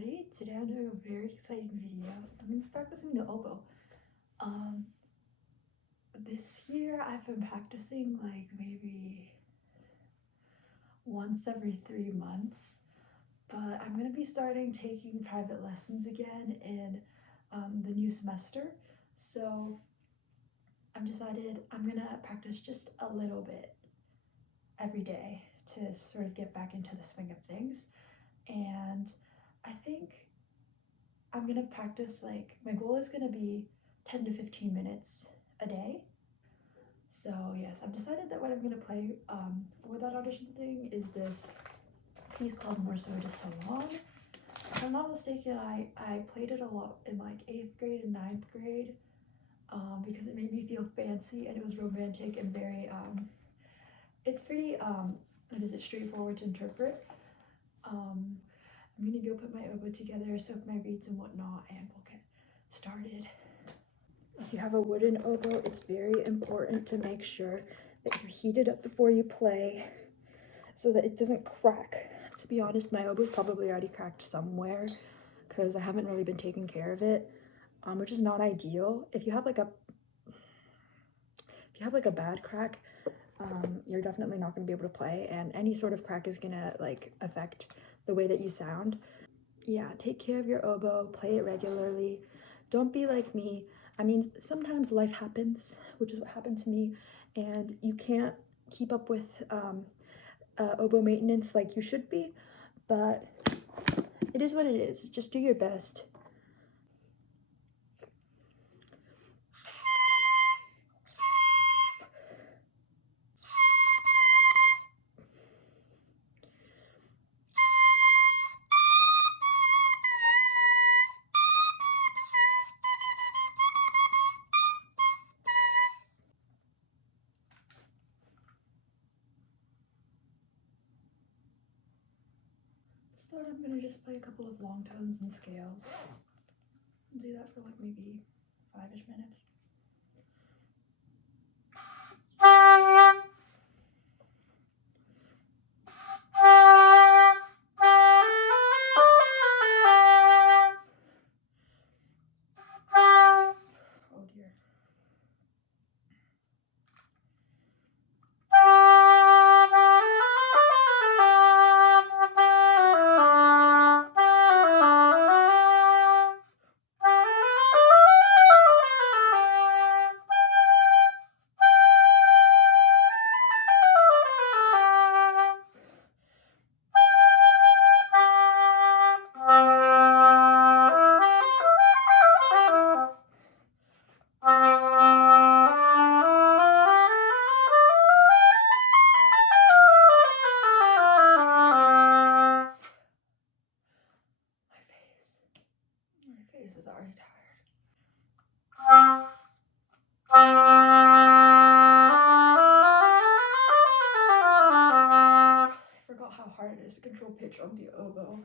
everybody. Today I'm doing a very exciting video. I'm going to be practicing the oboe. This year I've been practicing like maybe once every 3 months, but I'm going to be starting taking private lessons again in the new semester. So I've decided I'm going to practice just a little bit every day to sort of get back into the swing of things. And I think I'm gonna practice, like, my goal is gonna be 10 to 15 minutes a day. So yes, I've decided that what I'm gonna play for that audition thing is this piece called More So Just So Long. If I'm not mistaken, I played it a lot in like 8th grade and 9th grade because it made me feel fancy and it was romantic and very, it's pretty, what is it, straightforward to interpret. I'm gonna go put my oboe together, soak my reeds and whatnot, and we'll get started. If you have a wooden oboe, it's very important to make sure that you heat it up before you play so that it doesn't crack. To be honest, my oboe's probably already cracked somewhere because I haven't really been taking care of it, which is not ideal. If you have like a bad crack, you're definitely not going to be able to play, and any sort of crack is going to like affect the way that you sound. Yeah, take care of your oboe, play it regularly. Don't be like me. I mean, sometimes life happens, which is what happened to me, and you can't keep up with oboe maintenance like you should be, but it is what it is. Just do your best. To start, I'm gonna just play a couple of long tones and scales. I'll do that for like maybe 5-ish minutes. Oh dear. My face is already tired. I forgot how hard it is to control pitch on the oboe.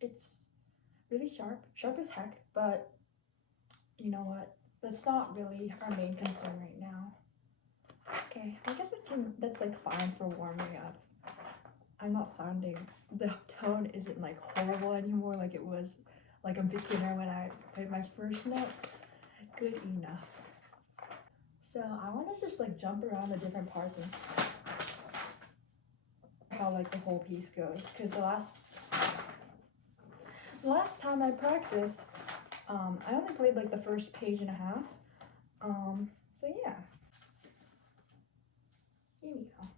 It's really sharp as heck, but you know what? That's not really our main concern right now. Okay, I guess that's like fine for warming up. I'm not sounding, the tone isn't like horrible anymore like it was like a beginner when I played my first note. Good enough. So I want to just like jump around the different parts and how like the whole piece goes, because the last time I practiced, I only played like the first page and a half. So yeah. Here we go.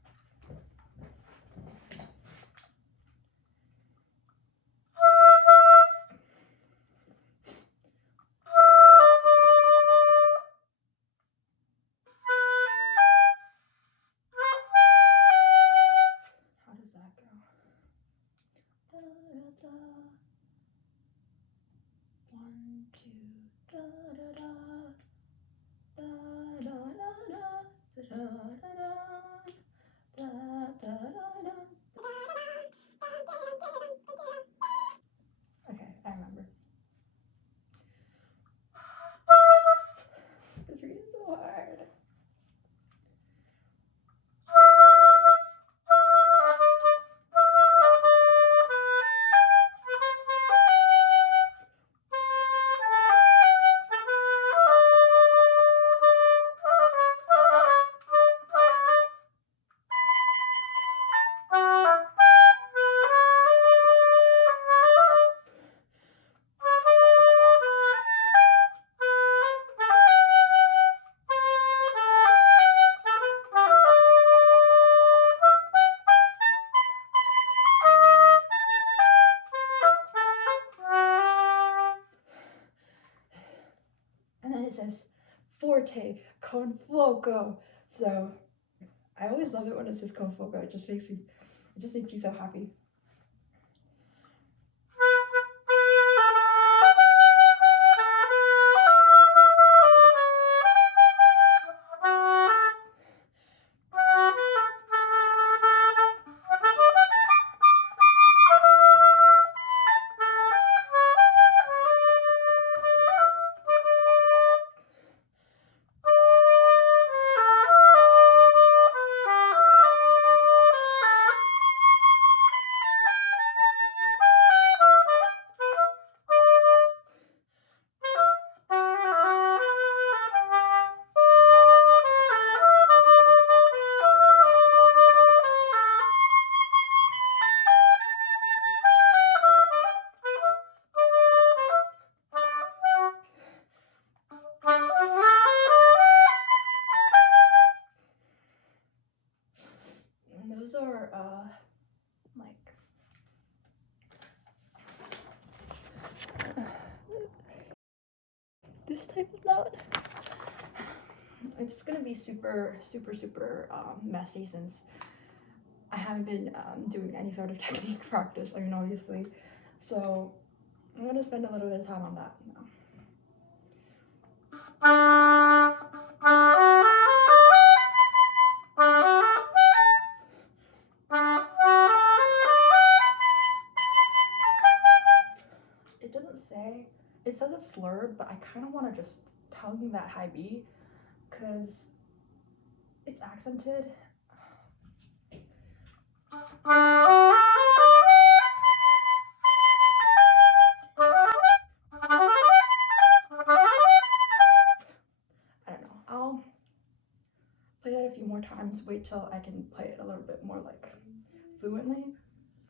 How does that go? Da, da, da. 1, 2, da da da. Da da da da. Da da da. Da da da da. Okay, I remember. This reading's so hard. forte con fuoco. So I always love it when it says con fuoco. It just makes me so happy. Those are like this type of note. It's gonna be super messy since I haven't been doing any sort of technique practice, I mean, obviously. So I'm gonna spend a little bit of time on that now. It doesn't say, it says it's slurred, but I kind of want to just tongue that high B because it's accented. I don't know. I'll play that a few more times, wait till I can play it a little bit more like fluently,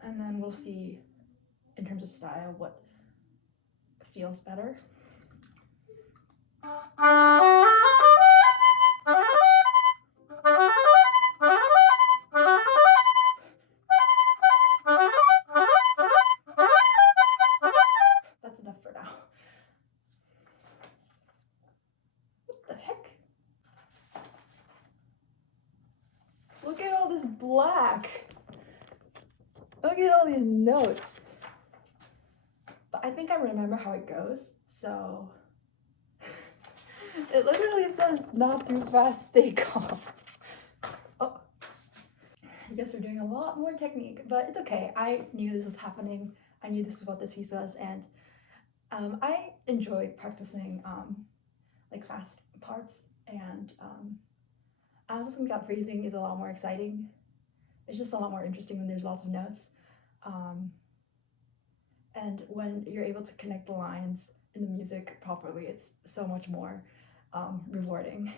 and then we'll see in terms of style what feels better. That's enough for now. What the heck? Look at all this black. Look at all these notes. But I think I remember how it goes, so it literally says not too fast, stay calm. Oh, I guess we're doing a lot more technique, but it's okay. I knew this was happening. I knew this was what this piece was, and I enjoy practicing like fast parts, and I also think that phrasing is a lot more exciting. It's just a lot more interesting when there's lots of notes. And when you're able to connect the lines in the music properly, it's so much more rewarding.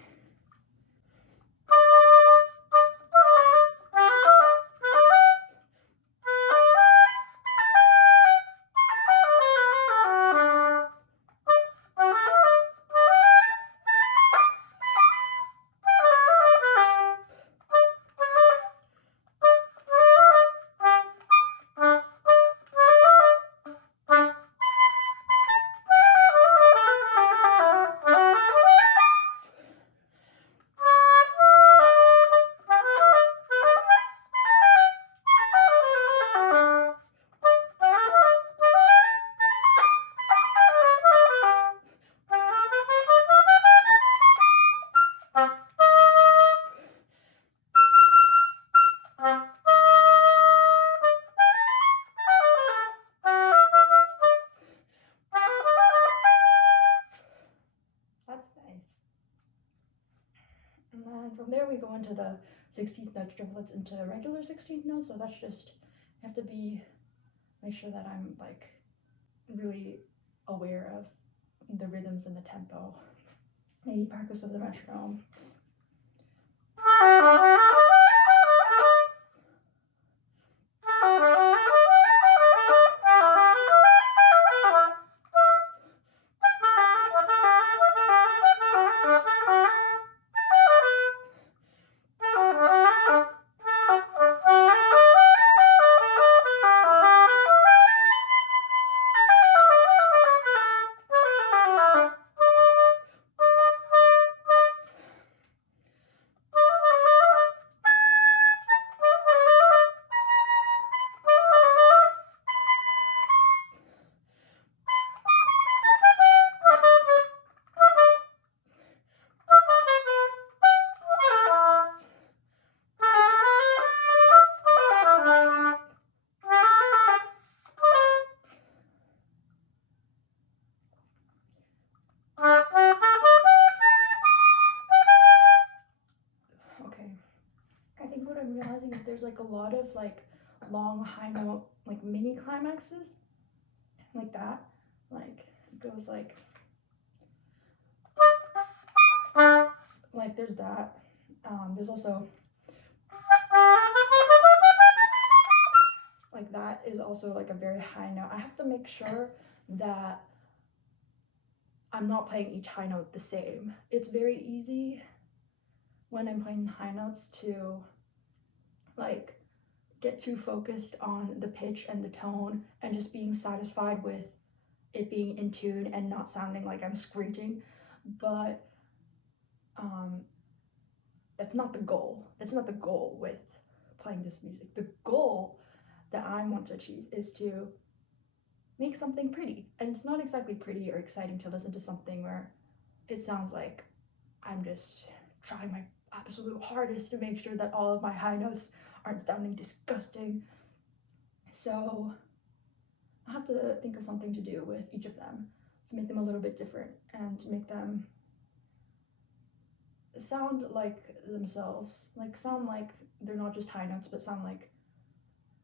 And then from there we go into the 16th note triplets into regular 16th notes, so that's just, you have to make sure that I'm like really aware of the rhythms and the tempo. Maybe practice with the metronome. been realizing is there's like a lot of like long high note like mini climaxes like that. Like it goes like there's that. There's also like that is also like a very high note. I have to make sure that I'm not playing each high note the same. It's very easy when I'm playing high notes to like get too focused on the pitch and the tone and just being satisfied with it being in tune and not sounding like I'm screeching. But that's not the goal. That's not the goal with playing this music. The goal that I want to achieve is to make something pretty. And it's not exactly pretty or exciting to listen to something where it sounds like I'm just trying my absolute hardest to make sure that all of my high notes aren't sounding disgusting. So I have to think of something to do with each of them to make them a little bit different and to make them sound like themselves, like sound like they're not just high notes, but sound like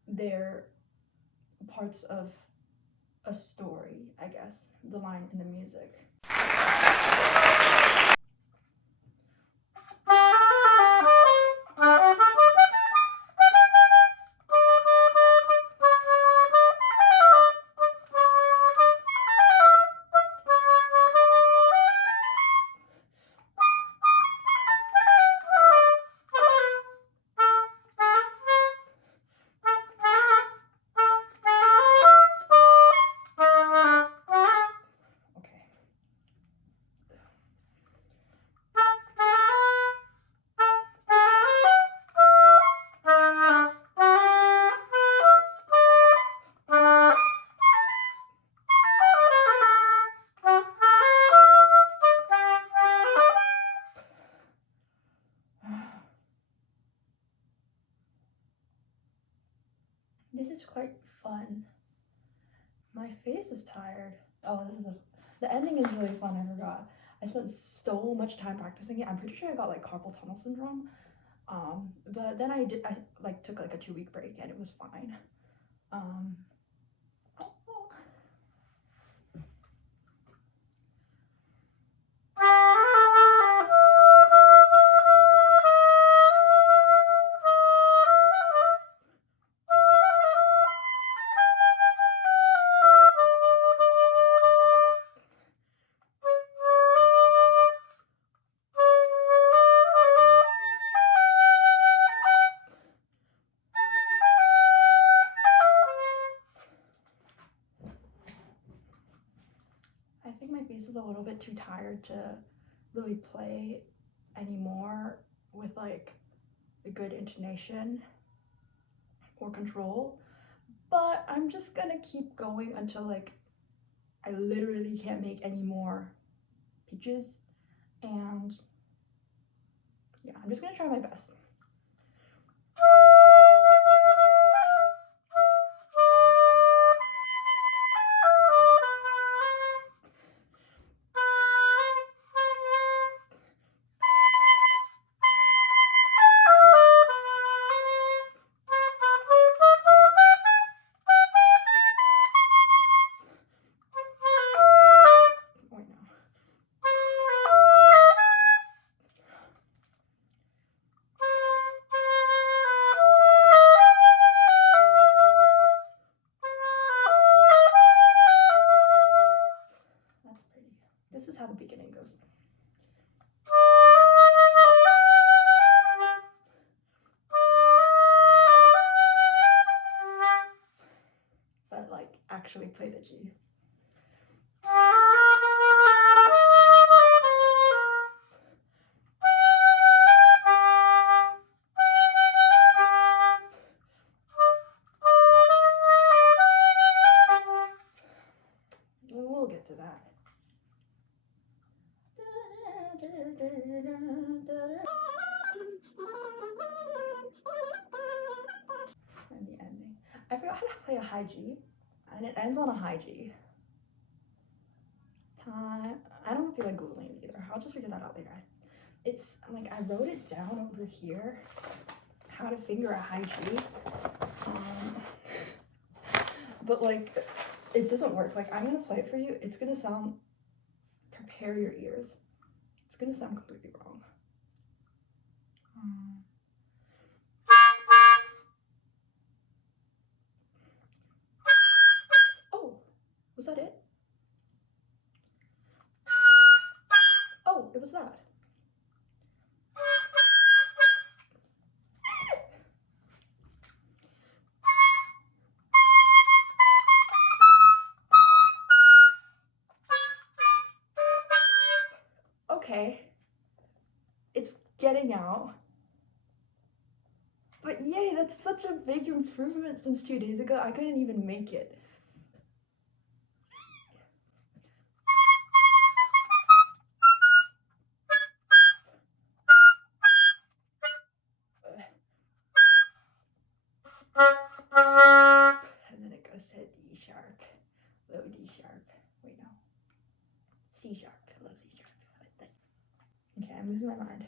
they're parts of a story, I guess, the line in the music. This is quite fun. My face is tired. Oh, the ending is really fun, I forgot. I spent so much time practicing it. I'm pretty sure I got like carpal tunnel syndrome. But then I like took like a 2-week break and it was fine. I think my face is a little bit too tired to really play anymore with like a good intonation or control, but I'm just gonna keep going until like I literally can't make any more pitches, and yeah, I'm just gonna try my best. This is how the beginning goes. But like actually play the G. We'll get to that. And the ending. I forgot how to play a high G, and it ends on a high G. I don't feel like Googling it either. I'll just figure that out later. It's like I wrote it down over here how to finger a high G. But like, it doesn't work. Like, I'm gonna play it for you. It's gonna sound, prepare your ears. It's gonna sound completely wrong. Oh, was that it? Oh, it was that. Okay, it's getting out. But yay, that's such a big improvement since 2 days ago. I couldn't even make it. And then it goes to D sharp, low D sharp. Wait, no. C sharp, low C sharp. Okay, I'm losing my mind.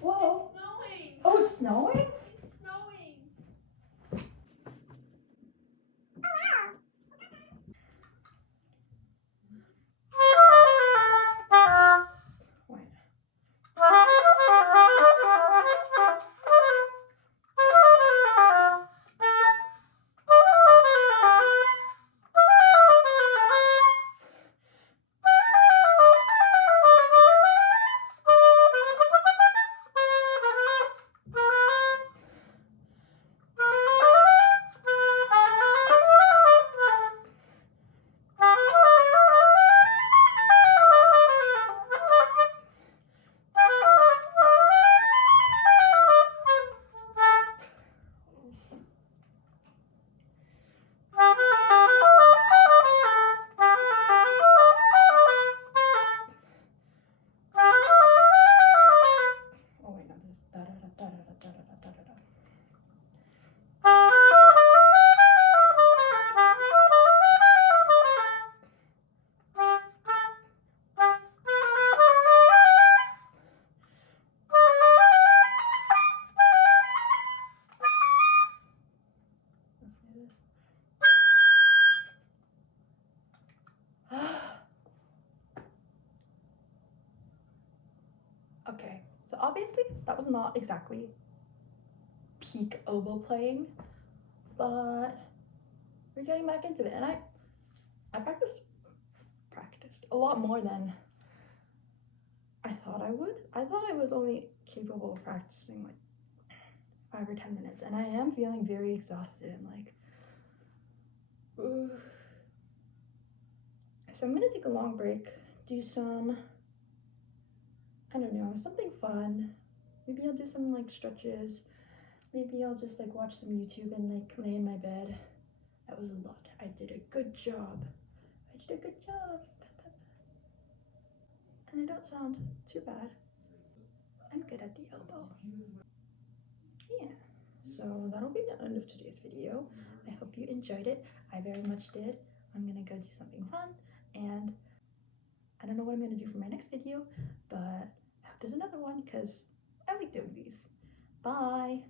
Whoa. It's snowing. Oh, it's snowing? It's snowing. Wait. Oh wait, no, this is da da da da da da da da da da. Okay, so obviously that was not exactly peak oboe playing, but we're getting back into it, and I practiced a lot more than I thought I would. I thought I was only capable of practicing like 5 or 10 minutes, and I am feeling very exhausted and like, ooh. So I'm gonna take a long break, do some, I don't know, something fun. Maybe I'll do some like stretches. Maybe I'll just like watch some YouTube and like lay in my bed. That was a lot. I did a good job. I did a good job. And I don't sound too bad. I'm good at the oboe. Yeah. So that'll be the end of today's video. I hope you enjoyed it. I very much did. I'm gonna go do something fun, and I don't know what I'm gonna do for my next video, but I hope there's another one because I like doing these. Bye.